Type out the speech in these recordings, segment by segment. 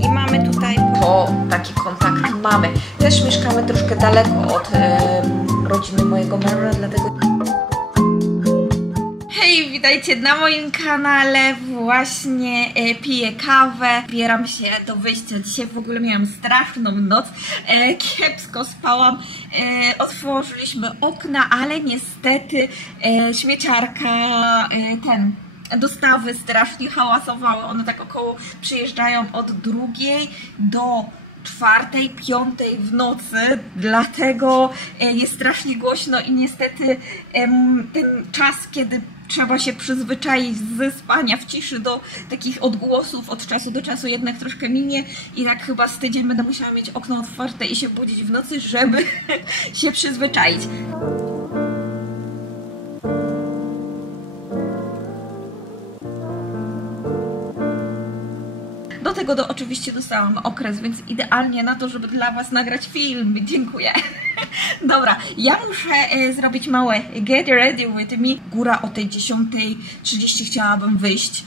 I mamy tutaj taki kontakt mamy. Też mieszkamy troszkę daleko od rodziny mojego męża, dlatego... Hej, witajcie na moim kanale. Właśnie piję kawę, zbieram się do wyjścia. Dzisiaj w ogóle miałam straszną noc, kiepsko spałam. Otworzyliśmy okna, ale niestety śmieciarka, dostawy strasznie hałasowały. One tak około przyjeżdżają od 2 do 4, 5 w nocy, dlatego jest strasznie głośno i niestety ten czas, kiedy trzeba się przyzwyczaić ze spania w ciszy do takich odgłosów od czasu do czasu jednak troszkę minie i tak chyba z tydzień będę musiała mieć okno otwarte i się budzić w nocy, żeby się przyzwyczaić. Do tego oczywiście dostałam okres, więc idealnie na to, żeby dla Was nagrać film. Dziękuję. Dobra, ja muszę zrobić małe get ready with me. Góra o tej 10:30 chciałabym wyjść,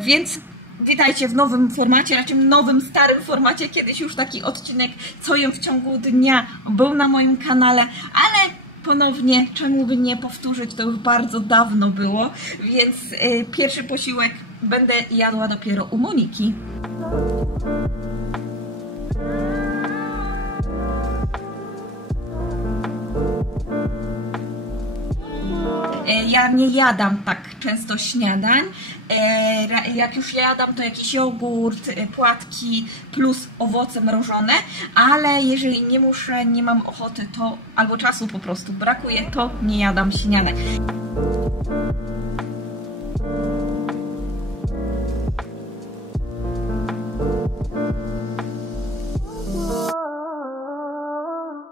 więc witajcie w nowym formacie, raczej w nowym, starym formacie. Kiedyś już taki odcinek, co jem w ciągu dnia, był na moim kanale, ale ponownie, czemu by nie powtórzyć, to już bardzo dawno było, więc pierwszy posiłek będę jadła dopiero u Moniki. Ja nie jadam tak często śniadań. Jak już jadam, to jakiś jogurt, płatki plus owoce mrożone, ale jeżeli nie muszę, nie mam ochoty, to albo czasu po prostu brakuje, to nie jadam śniadań.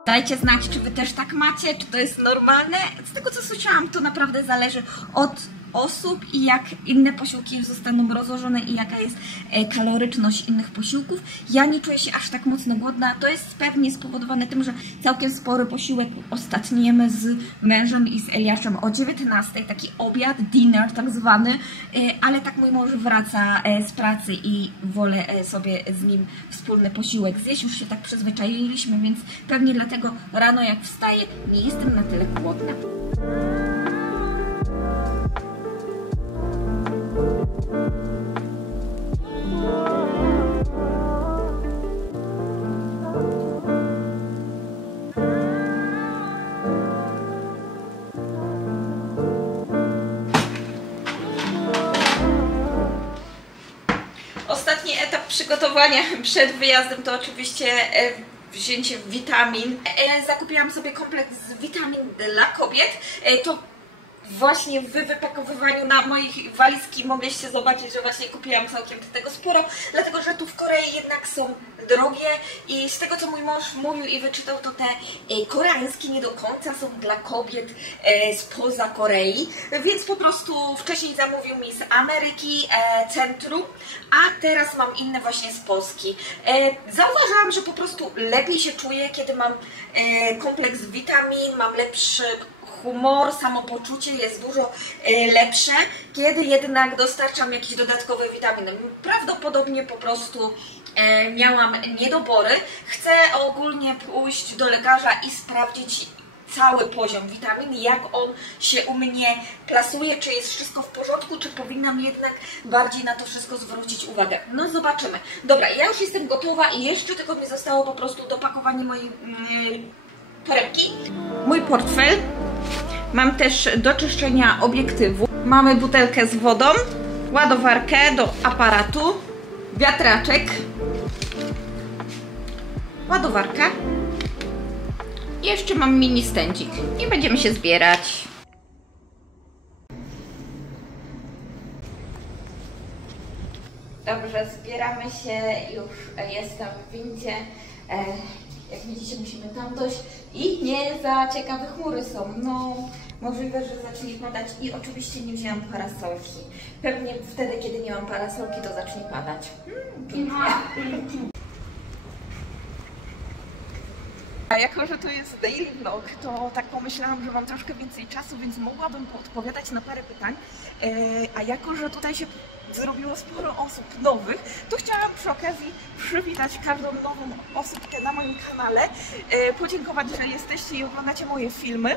Dajcie znać, czy Wy też tak macie, czy to jest normalne. Z tego, co słyszałam, to naprawdę zależy od osób i jak inne posiłki zostaną rozłożone i jaka jest kaloryczność innych posiłków. Ja nie czuję się aż tak mocno głodna. To jest pewnie spowodowane tym, że całkiem spory posiłek ostatnio jemy z mężem i z Eliaszem o 19:00, taki obiad, dinner tak zwany, ale tak mój mąż wraca z pracy i wolę sobie z nim wspólny posiłek zjeść. Już się tak przyzwyczailiśmy, więc pewnie dlatego rano jak wstaję, nie jestem na tyle głodna. Ostatni etap przygotowania przed wyjazdem to oczywiście wzięcie witamin. Zakupiłam sobie kompleks z witamin dla kobiet. To właśnie w wypakowywaniu na moich walizki mogliście zobaczyć, że właśnie kupiłam całkiem tego sporo, dlatego że tu w Korei jednak są drogie i z tego, co mój mąż mówił i wyczytał, to te koreańskie nie do końca są dla kobiet spoza Korei, więc po prostu wcześniej zamówił mi z Ameryki Centrum, a teraz mam inne właśnie z Polski. Zauważyłam, że po prostu lepiej się czuję, kiedy mam kompleks witamin, mam lepszy humor, samopoczucie jest dużo lepsze, kiedy jednak dostarczam jakieś dodatkowe witaminy. Prawdopodobnie po prostu miałam niedobory. Chcę ogólnie pójść do lekarza i sprawdzić cały poziom witamin, jak on się u mnie plasuje, czy jest wszystko w porządku, czy powinnam jednak bardziej na to wszystko zwrócić uwagę. No zobaczymy. Dobra, ja już jestem gotowa i jeszcze tylko mi zostało po prostu dopakowanie mojej torebki. Mój portfel. Mam też do czyszczenia obiektywu. Mamy butelkę z wodą, ładowarkę do aparatu, wiatraczek, ładowarka. I jeszcze mam mini stędzik i będziemy się zbierać. Dobrze, zbieramy się, już jestem w windzie. Jak widzicie, musimy tam dojść i nie za ciekawe chmury są. No, możliwe, że zacznie padać i oczywiście nie wzięłam parasolki. Pewnie wtedy, kiedy nie mam parasolki, to zacznie padać. A jako, że to jest daily vlog, to tak pomyślałam, że mam troszkę więcej czasu, więc mogłabym odpowiadać na parę pytań. A jako, że tutaj się zrobiło sporo osób nowych, to chciałam przy okazji przywitać każdą nową osobkę na moim kanale, podziękować, że jesteście i oglądacie moje filmy.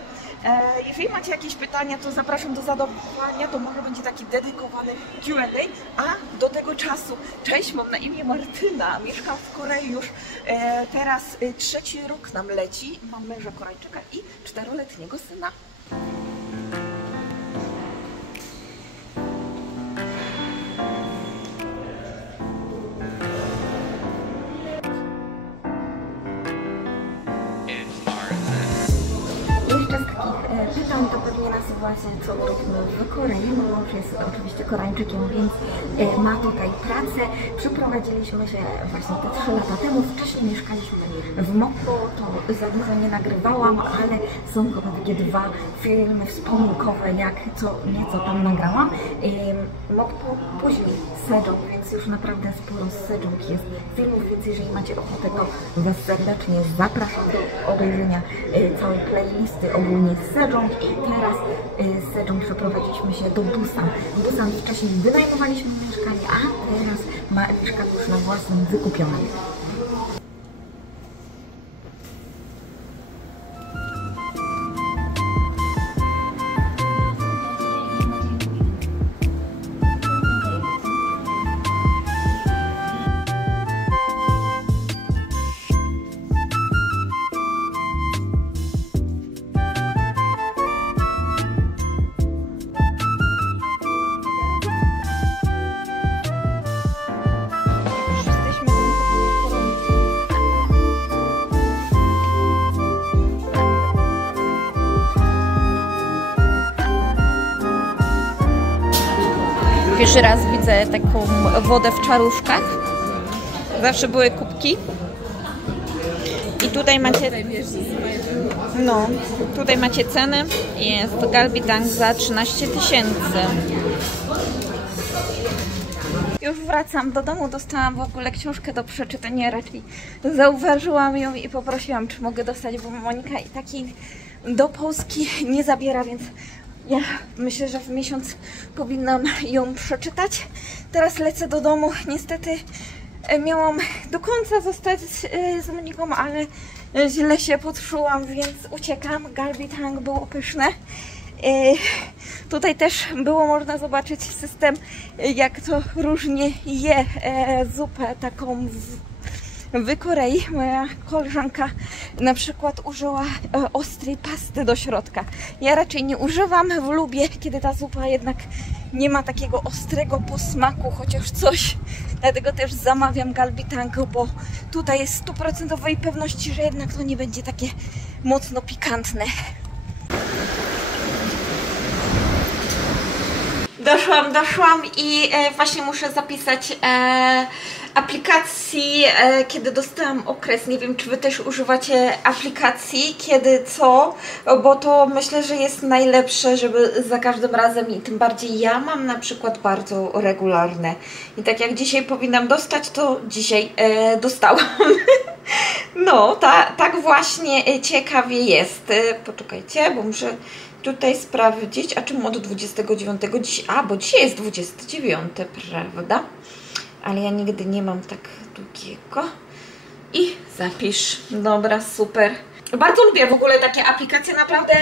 Jeżeli macie jakieś pytania, to zapraszam do zadawania, to może będzie taki dedykowany Q&A, a do tego czasu, cześć, mam na imię Martyna, mieszkam w Korei już teraz 3. rok nam leci, mam męża Korejczyka i 4-letniego syna. Jeszcze z takich pytań to pewnie nasuwa się, co robimy w Korei. Mój mąż jest oczywiście Koreańczykiem, więc ma tutaj pracę. Przyprowadziliśmy się właśnie te 3 lata temu. Wcześniej mieszkaliśmy w Mokpo, to za dużo nie nagrywałam, ale są chyba takie 2 filmy wspominkowe, jak co nieco tam nagrałam. Mokpo, później Sejong, więc już naprawdę sporo z Sejong jest filmów, więc jeżeli macie ochotę, to Was serdecznie zapraszam do obejrzenia całej playlisty ogólnie z Sejong. I teraz z Sejong przeprowadziliśmy się do Busan. Busan wcześniej wynajmowaliśmy mieszkanie, a teraz mieszka już na własnym wykupionym. Pierwszy raz widzę taką wodę w czaruszkach. Zawsze były kubki. I tutaj macie... No, tutaj macie ceny. Jest galbitang za 13 000. Już wracam do domu, dostałam w ogóle książkę do przeczytania, raczej zauważyłam ją i poprosiłam, czy mogę dostać, bo Monika i takiej do Polski nie zabiera, więc ja myślę, że w miesiąc powinnam ją przeczytać. Teraz lecę do domu. Niestety miałam do końca zostać z Moniką, ale źle się poczułam, więc uciekam. Galbitang było pyszne. Tutaj też było można zobaczyć system, jak to różnie je zupę taką w Korei. Moja koleżanka na przykład użyła ostrej pasty do środka. Ja raczej nie używam, lubię, kiedy ta zupa jednak nie ma takiego ostrego posmaku, chociaż coś. Dlatego też zamawiam galbitang, bo tutaj jest 100% pewności, że jednak to nie będzie takie mocno pikantne. Doszłam i właśnie muszę zapisać aplikacji, kiedy dostałam okres. Nie wiem, czy Wy też używacie aplikacji, kiedy co, bo to myślę, że jest najlepsze, żeby za każdym razem, i tym bardziej ja mam na przykład bardzo regularne. I tak jak dzisiaj powinnam dostać, to dzisiaj dostałam. No, tak właśnie ciekawie jest. Poczekajcie, bo muszę tutaj sprawdzić, a czemu od 29 dziś? A, bo dzisiaj jest 29, prawda? Ale ja nigdy nie mam tak długiego. I zapisz. Dobra, super. Bardzo lubię w ogóle takie aplikacje, naprawdę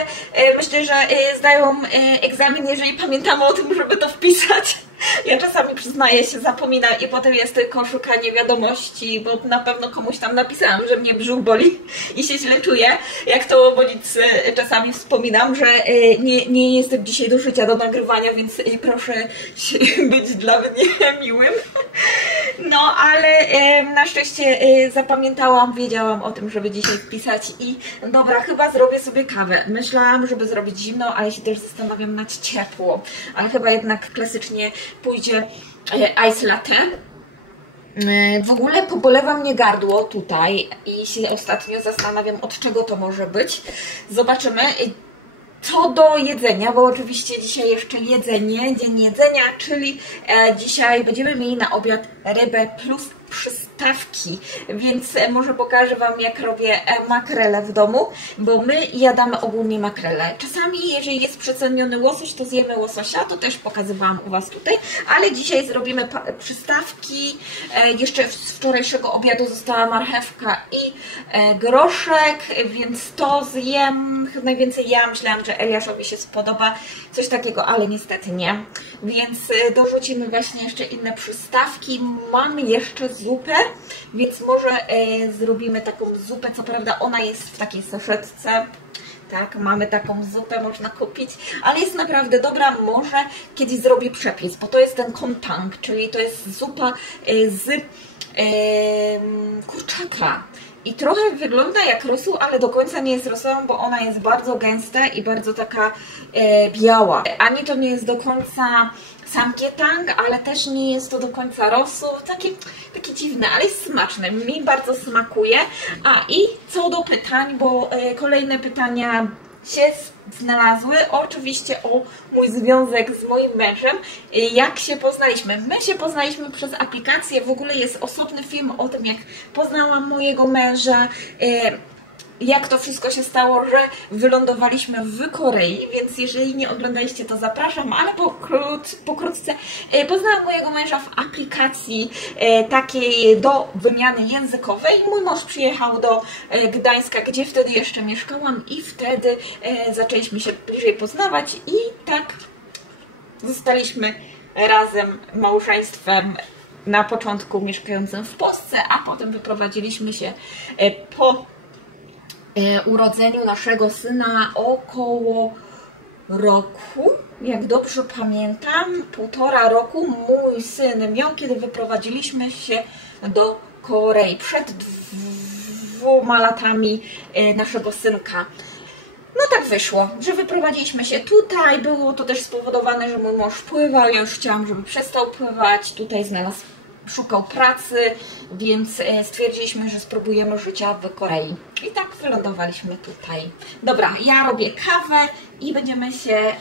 myślę, że zdają egzamin, jeżeli pamiętamy o tym, żeby to wpisać. Ja czasami, przyznaję się, zapominam i potem jest tylko szukanie wiadomości, bo na pewno komuś tam napisałam, że mnie brzuch boli i się źle czuję. Jak to, bo nic, czasami wspominam, że nie jestem dzisiaj do życia, do nagrywania, więc proszę być dla mnie miłym. No, ale na szczęście zapamiętałam, wiedziałam o tym, żeby dzisiaj wpisać i dobra, chyba zrobię sobie kawę. Myślałam, żeby zrobić zimno, ale się też zastanawiam nad ciepło. Ale chyba jednak klasycznie pójdzie ice latte. W ogóle pobolewa mnie gardło tutaj i się ostatnio zastanawiam, od czego to może być. Zobaczymy. Co do jedzenia, bo oczywiście dzisiaj jeszcze jedzenie, dzień jedzenia, czyli dzisiaj będziemy mieli na obiad rybę plus przystawki, więc może pokażę Wam, jak robię makrele w domu, bo my jadamy ogólnie makrele. Czasami, jeżeli jest przeceniony łosoś, to zjemy łososia, to też pokazywałam u Was tutaj, ale dzisiaj zrobimy przystawki. Jeszcze z wczorajszego obiadu została marchewka i groszek, więc to zjem. Najwięcej ja myślałam, że Eliaszowi się spodoba coś takiego, ale niestety nie. Więc dorzucimy właśnie jeszcze inne przystawki. Mamy jeszcze zupę, więc może zrobimy taką zupę. Co prawda ona jest w takiej saszetce. Tak, mamy taką zupę, można kupić, ale jest naprawdę dobra. Może kiedyś zrobię przepis, bo to jest ten kontang, czyli to jest zupa z kurczaka. I trochę wygląda jak rosół, ale do końca nie jest rosołem, bo ona jest bardzo gęsta i bardzo taka biała. Ani to nie jest do końca samgyetang, ale też nie jest to do końca rosół. Takie dziwne, ale jest smaczne. Mi bardzo smakuje. I co do pytań, bo kolejne pytania się znalazły. Oczywiście o mój związek z moim mężem. Jak się poznaliśmy? My się poznaliśmy przez aplikację. W ogóle jest osobny film o tym, jak poznałam mojego męża. Jak to wszystko się stało, że wylądowaliśmy w Korei, więc jeżeli nie oglądaliście, to zapraszam, ale pokrótce poznałam mojego męża w aplikacji takiej do wymiany językowej. Mój mąż przyjechał do Gdańska, gdzie wtedy jeszcze mieszkałam i wtedy zaczęliśmy się bliżej poznawać i tak zostaliśmy razem małżeństwem. Na początku mieszkającym w Polsce, a potem wyprowadziliśmy się po urodzeniu naszego syna około roku, jak dobrze pamiętam, 1,5 roku mój syn miał, kiedy wyprowadziliśmy się do Korei, przed 2 latami naszego synka. No tak wyszło, że wyprowadziliśmy się tutaj, było to też spowodowane, że mój mąż pływał, ja już chciałam, żeby przestał pływać, tutaj szukał pracy, więc stwierdziliśmy, że spróbujemy życia w Korei. I tak wylądowaliśmy tutaj. Dobra, ja robię kawę i będziemy się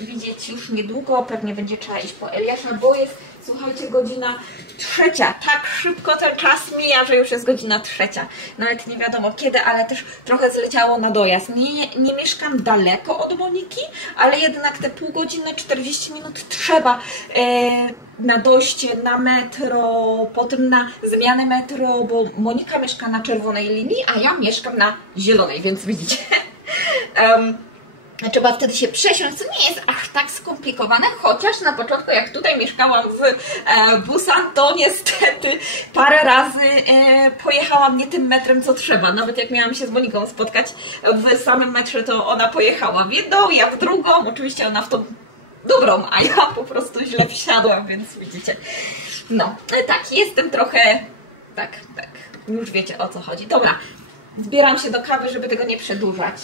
widzieć już niedługo. Pewnie będzie trzeba iść po Eliasza, bo jest, słuchajcie, godzina 3. Tak szybko ten czas mija, że już jest godzina 3. Nawet nie wiadomo kiedy, ale też trochę zleciało na dojazd. Nie mieszkam daleko od Moniki, ale jednak te pół godziny, 40 minut trzeba na dojście na metro, potem na zmianę metro, bo Monika mieszka na czerwonej linii, a ja mieszkam na zielonej, więc widzicie. Trzeba wtedy się przesiąść, co nie jest aż tak skomplikowane, chociaż na początku, jak tutaj mieszkałam w Busan, to niestety parę razy pojechałam nie tym metrem, co trzeba. Nawet jak miałam się z Moniką spotkać w samym metrze, to ona pojechała w jedną, ja w drugą. Oczywiście ona w tą dobrą, a ja po prostu źle wsiadłam, więc widzicie. No, tak, jestem trochę... Tak, już wiecie, o co chodzi. Dobra, zbieram się do kawy, żeby tego nie przedłużać.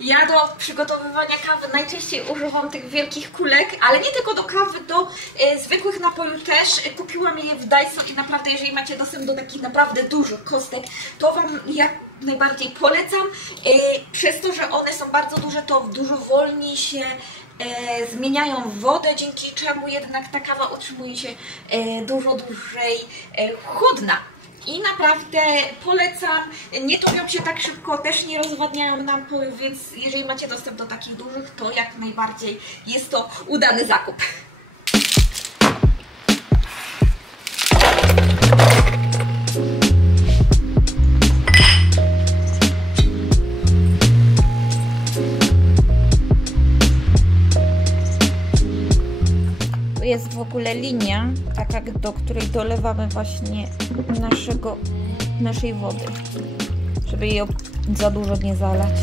Ja do przygotowywania kawy najczęściej używam tych wielkich kulek, ale nie tylko do kawy, do zwykłych napojów też. Kupiłam je w Daiso i naprawdę, jeżeli macie dostęp do takich naprawdę dużych kostek, to Wam jak najbardziej polecam. Przez to, że one są bardzo duże, to dużo wolniej się zmieniają wodę, dzięki czemu jednak ta kawa utrzymuje się dużo dłużej chłodna. I naprawdę polecam, nie topią się tak szybko, też nie rozwadniają napojów, więc jeżeli macie dostęp do takich dużych, to jak najbardziej jest to udany zakup. Jest w ogóle linia, taka, do której dolewamy właśnie naszej wody, żeby jej za dużo nie zalać.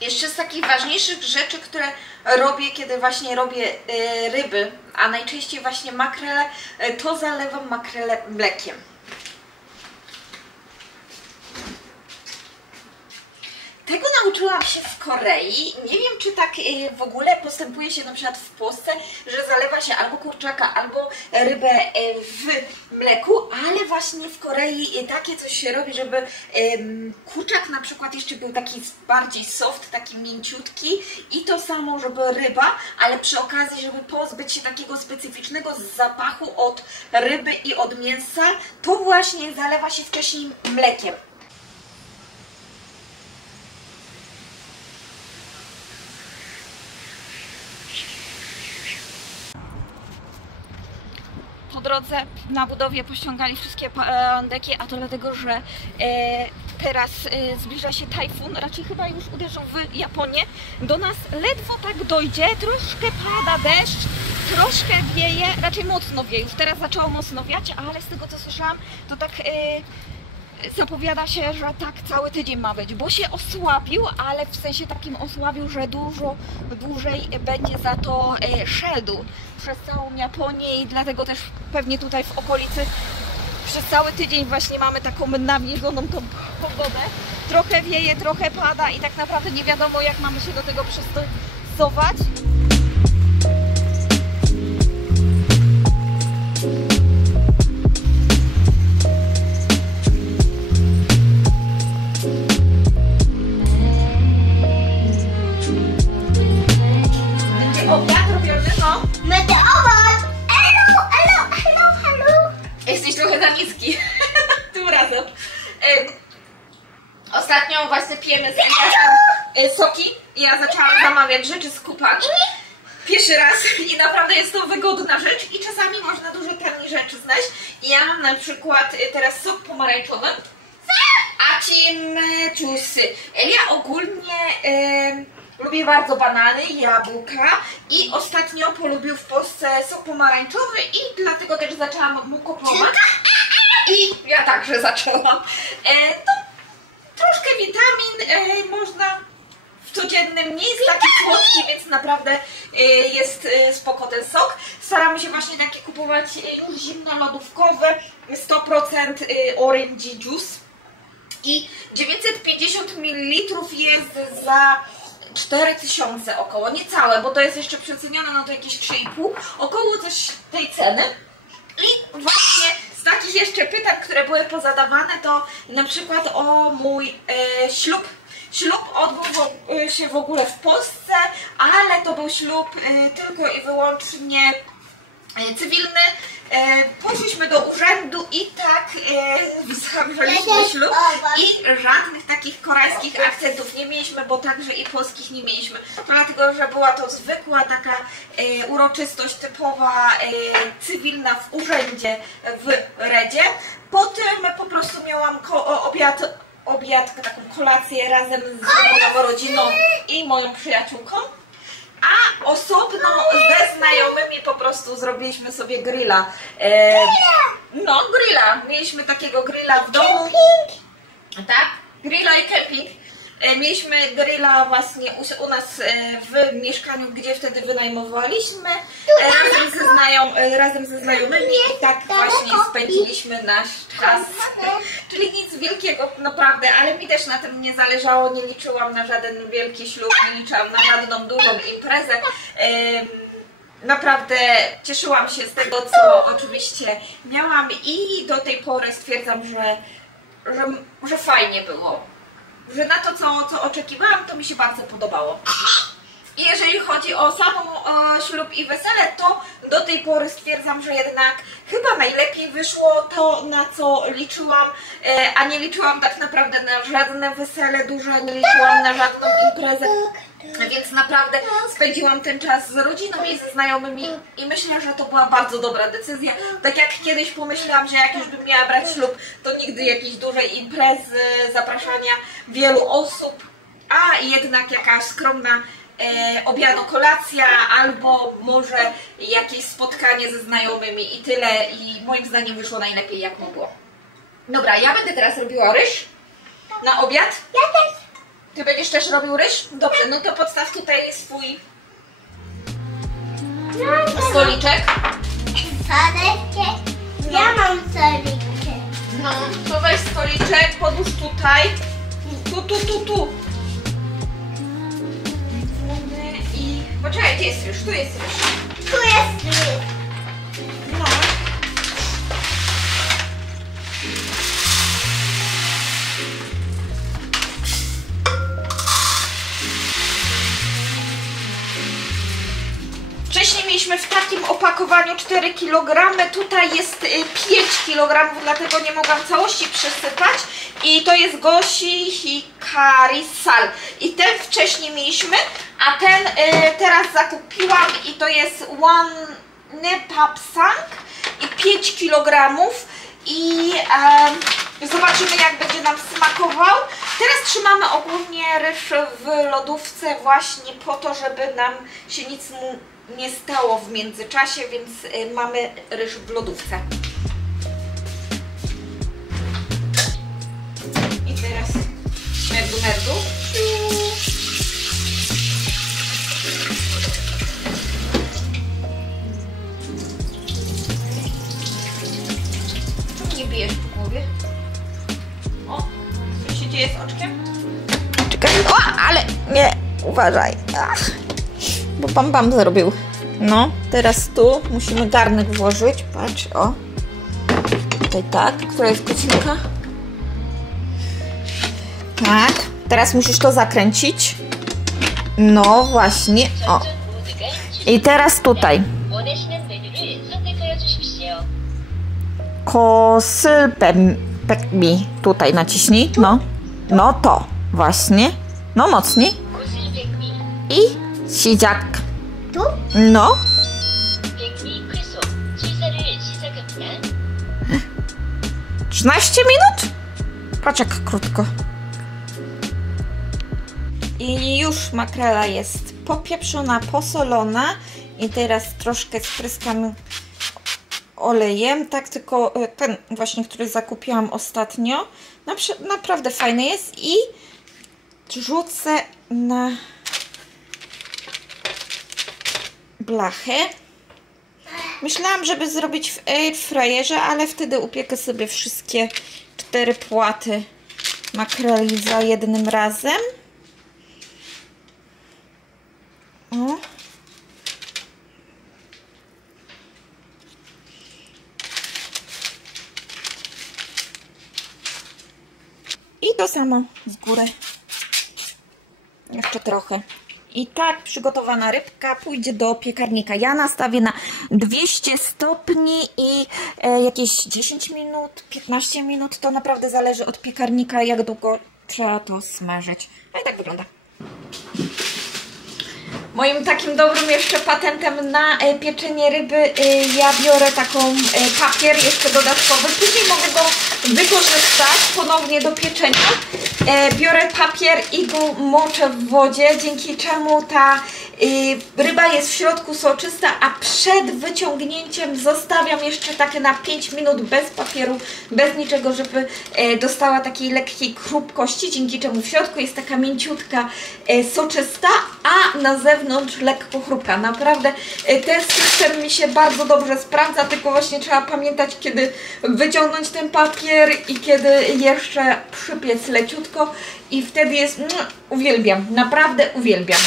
Jeszcze z takich ważniejszych rzeczy, które robię, kiedy właśnie robię ryby, a najczęściej właśnie makrele, to zalewam makrele mlekiem. Tego nauczyłam się w Korei. Nie wiem, czy tak w ogóle postępuje się na przykład w Polsce, że zalewa się albo kurczaka, albo rybę w mleku, ale właśnie w Korei takie coś się robi, żeby kurczak na przykład jeszcze był taki bardziej soft, taki mięciutki i to samo, żeby ryba, ale przy okazji, żeby pozbyć się takiego specyficznego zapachu od ryby i od mięsa, to właśnie zalewa się wcześniej mlekiem. Po drodze na budowie pościągali wszystkie deki, a to dlatego, że teraz zbliża się tajfun, raczej chyba już uderzą w Japonię. Do nas ledwo tak dojdzie, troszkę pada deszcz, troszkę wieje, raczej mocno wieje. Już teraz zaczęło mocno wiać, ale z tego co słyszałam, to tak zapowiada się, że tak cały tydzień ma być, bo się osłabił, ale w sensie takim osłabił, że dużo dłużej będzie za to szedł przez całą Japonię i dlatego też pewnie tutaj w okolicy przez cały tydzień właśnie mamy taką nawiedzoną tą pogodę. Trochę wieje, trochę pada i tak naprawdę nie wiadomo, jak mamy się do tego przystosować. Obiad robiony, no. Meteoros! Hello! Jesteś trochę za niski. Tym razem. Ostatnio właśnie pijemy z soki. Ja zaczęłam zamawiać rzeczy z kupaczy. Pierwszy raz i naprawdę jest to wygodna rzecz i czasami można dużo taniej rzeczy znaleźć. Ja mam na przykład teraz sok pomarańczowy, a czym czusy. Ja ogólnie lubię bardzo banany, jabłka i ostatnio polubił w Polsce sok pomarańczowy i dlatego też zaczęłam mu kupować. I ja także zaczęłam. To troszkę witamin można w codziennym, nie jest taki słodki, więc naprawdę jest spoko ten sok. Staramy się właśnie takie kupować już zimnolodówkowe, 100% orange juice i 950 ml jest za 4000 około, niecałe, bo to jest jeszcze przecenione na to jakieś 3,5, około też tej ceny. I właśnie z takich jeszcze pytań, które były pozadawane, to na przykład o mój ślub. Ślub odbył się w ogóle w Polsce, ale to był ślub tylko i wyłącznie cywilny. Poszliśmy do urzędu i tak zawrzeliśmy ślub i żadnych takich koreańskich akcentów nie mieliśmy, bo także i polskich nie mieliśmy. Dlatego, że była to zwykła taka uroczystość typowa cywilna w urzędzie w Redzie. Potem po prostu miałam obiad, taką kolację razem z moją rodziną i moją przyjaciółką. A osobno ze znajomymi po prostu zrobiliśmy sobie grilla. No, grilla. Mieliśmy takiego grilla w domu. Tak? Grilla i camping. Mieliśmy grilla właśnie u nas w mieszkaniu, gdzie wtedy wynajmowaliśmy razem ze znajomymi i tak właśnie spędziliśmy nasz czas. Czyli nic wielkiego naprawdę, ale mi też na tym nie zależało, nie liczyłam na żaden wielki ślub, nie liczyłam na żadną dużą imprezę. Naprawdę cieszyłam się z tego, co oczywiście miałam i do tej pory stwierdzam, że fajnie było. Że na to, co oczekiwałam, to mi się bardzo podobało. I jeżeli chodzi o samą ślub i wesele, to do tej pory stwierdzam, że jednak chyba najlepiej wyszło to, na co liczyłam, a nie liczyłam tak naprawdę na żadne wesele duże, nie liczyłam na żadną imprezę. Więc naprawdę spędziłam ten czas z rodziną i ze znajomymi i myślę, że to była bardzo dobra decyzja. Tak jak kiedyś pomyślałam, że jak już bym miała brać ślub, to nigdy jakiejś dużej imprezy, zapraszania wielu osób, a jednak jakaś skromna obiadu, kolacja albo może jakieś spotkanie ze znajomymi i tyle. I moim zdaniem wyszło najlepiej jak mogło. Dobra, ja będę teraz robiła ryż na obiad. Ja też. Ty będziesz też robił ryż? Dobrze, no to podstaw tutaj swój stoliczek. Ja mam stoliczek. No, to weź stoliczek, podłóż tutaj. Tu. Poczekaj, gdzie jest ryż? Tu jest ryż. Tu jest ryż. No. Wcześniej mieliśmy w takim opakowaniu 4 kg, tutaj jest 5 kg, dlatego nie mogłam całości przysypać. I to jest Gosi Hikari Sal. I ten wcześniej mieliśmy, a ten teraz zakupiłam i to jest One Papsang i 5 kg. I zobaczymy, jak będzie nam smakował. Teraz trzymamy ogólnie ryż w lodówce właśnie po to, żeby nam się nic mu nie stało w międzyczasie, więc mamy ryż w lodówce. I teraz merdu. Czemu nie bijesz po głowie? O, co się dzieje z oczkiem? Czekaj, o, ale nie, uważaj. Ach. Bo bam zrobił. No, teraz tu musimy garnek włożyć. Patrz, o. Tutaj tak. Która jest gocinka? Tak. Teraz musisz to zakręcić. No, właśnie. O. I teraz tutaj. Kosypemi. Tutaj naciśnij. No. No to. Właśnie. No, mocniej. I 시작. Tu? No. 13 minut? Patrz jak krótko. I już makrela jest popieprzona, posolona. I teraz troszkę spryskam olejem. Tak, tylko ten właśnie, który zakupiłam ostatnio. Naprawdę fajny jest. I rzucę na blachę. Myślałam, żeby zrobić w airfryerze, ale wtedy upiekę sobie wszystkie 4 płaty makreli za jednym razem. O. I to samo z góry. Jeszcze trochę. I tak przygotowana rybka pójdzie do piekarnika. Ja nastawię na 200 stopni i jakieś 10 minut, 15 minut. To naprawdę zależy od piekarnika, jak długo trzeba to smażyć. A i tak wygląda. Moim takim dobrym jeszcze patentem na pieczenie ryby ja biorę taką papier jeszcze dodatkowy. Później mogę go wykorzystać ponownie do pieczenia. Biorę papier i go moczę w wodzie, dzięki czemu ta ryba jest w środku soczysta, a przed wyciągnięciem zostawiam jeszcze takie na 5 minut bez papieru, bez niczego, żeby dostała takiej lekkiej chrupkości, dzięki czemu w środku jest taka mięciutka, soczysta, a na zewnątrz lekko chrupka. Naprawdę ten system mi się bardzo dobrze sprawdza, tylko właśnie trzeba pamiętać, kiedy wyciągnąć ten papier i kiedy jeszcze przypiec leciutko i wtedy jest, uwielbiam, naprawdę uwielbiam.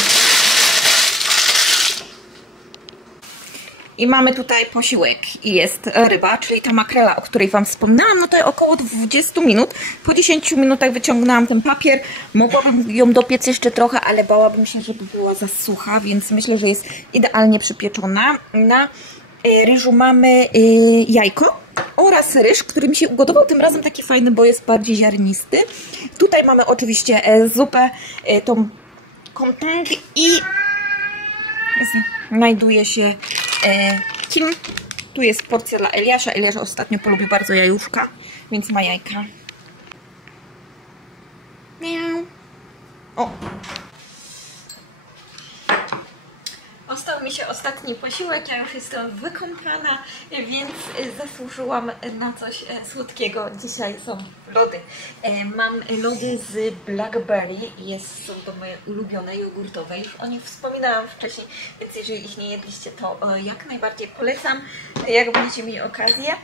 I mamy tutaj posiłek i jest ryba, czyli ta makrela, o której Wam wspomniałam, no to około 20 minut. Po 10 minutach wyciągnęłam ten papier, mogłabym ją dopiec jeszcze trochę, ale bałabym się, żeby była za sucha, więc myślę, że jest idealnie przypieczona. Na ryżu mamy jajko oraz ryż, który mi się ugotował, tym razem taki fajny, bo jest bardziej ziarnisty. Tutaj mamy oczywiście zupę, tą content i znajduje się kim. Tu jest porcja dla Eliasza. Eliasz ostatnio polubił bardzo jajuszka, więc ma jajka. Miau. O! Ostał mi się ostatni posiłek, ja już jestem wykąpana, więc zasłużyłam na coś słodkiego. Dzisiaj są lody. Mam lody z Blackberry, są to moje ulubione jogurtowe. Już o nich wspominałam wcześniej, więc jeżeli ich nie jedliście, to jak najbardziej polecam, jak będziecie mieli okazję.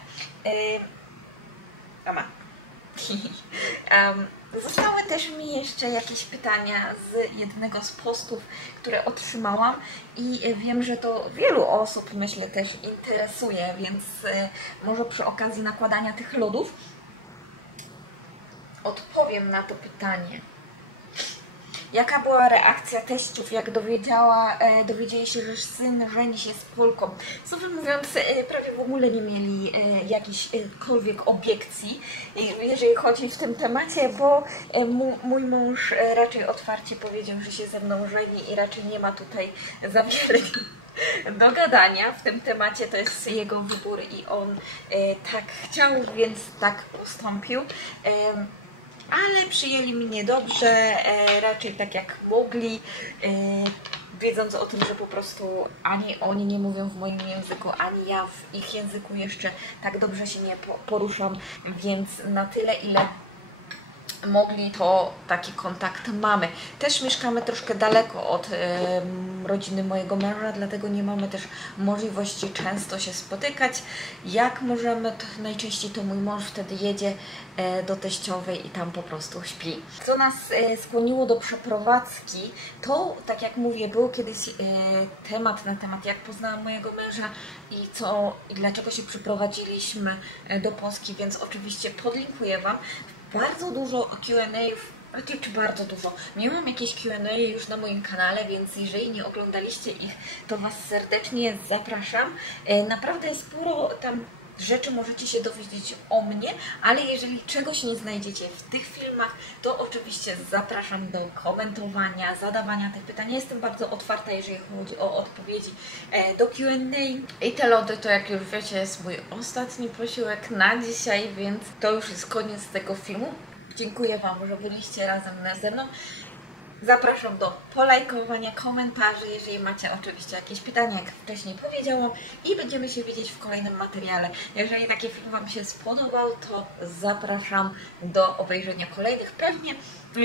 Zostały też mi jeszcze jakieś pytania z jednego z postów, które otrzymałam i wiem, że to wielu osób, myślę, też interesuje, więc może przy okazji nakładania tych lodów odpowiem na to pytanie. Jaka była reakcja teściów, jak dowiedzieli się, że syn żeni się z Polką? Szczerze mówiąc, prawie w ogóle nie mieli jakichkolwiek obiekcji, jeżeli chodzi w tym temacie, bo mój mąż raczej otwarcie powiedział, że się ze mną żeni i raczej nie ma tutaj za wiele do gadania w tym temacie. To jest jego wybór i on tak chciał, więc tak postąpił. Ale przyjęli mnie dobrze, raczej tak jak mogli, wiedząc o tym, że po prostu ani oni nie mówią w moim języku, ani ja w ich języku jeszcze tak dobrze się nie poruszam, więc na tyle, ile mogli, to taki kontakt mamy. Też mieszkamy troszkę daleko od rodziny mojego męża, dlatego nie mamy też możliwości często się spotykać. Jak możemy, to najczęściej to mój mąż wtedy jedzie do teściowej i tam po prostu śpi. Co nas skłoniło do przeprowadzki, to tak jak mówię, był kiedyś temat na temat, jak poznałam mojego męża i dlaczego się przeprowadziliśmy do Polski, więc oczywiście podlinkuję Wam. Bardzo dużo Q&A, czy bardzo dużo. Miałam jakieś Q&A już na moim kanale, więc jeżeli nie oglądaliście ich, to Was serdecznie zapraszam. Naprawdę sporo tam rzeczy możecie się dowiedzieć o mnie, ale jeżeli czegoś nie znajdziecie w tych filmach, to oczywiście zapraszam do komentowania, zadawania tych pytań. Jestem bardzo otwarta, jeżeli chodzi o odpowiedzi do Q&A. I te lody to, jak już wiecie, jest mój ostatni posiłek na dzisiaj, więc to już jest koniec tego filmu. Dziękuję Wam, że byliście razem ze mną. Zapraszam do polajkowania, komentarzy, jeżeli macie oczywiście jakieś pytania, jak wcześniej powiedziałam, i będziemy się widzieć w kolejnym materiale. Jeżeli taki film Wam się spodobał, to zapraszam do obejrzenia kolejnych. Pewnie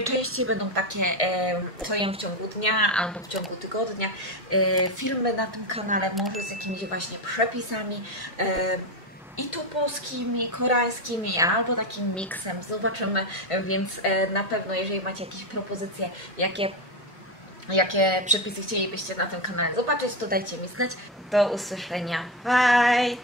częściej będą takie, co jem w ciągu dnia albo w ciągu tygodnia, filmy na tym kanale, może z jakimiś właśnie przepisami, i tu polskimi, koreańskimi, albo takim miksem. Zobaczymy, więc na pewno, jeżeli macie jakieś propozycje, jakie przepisy chcielibyście na tym kanale zobaczyć, to dajcie mi znać. Do usłyszenia. Bye!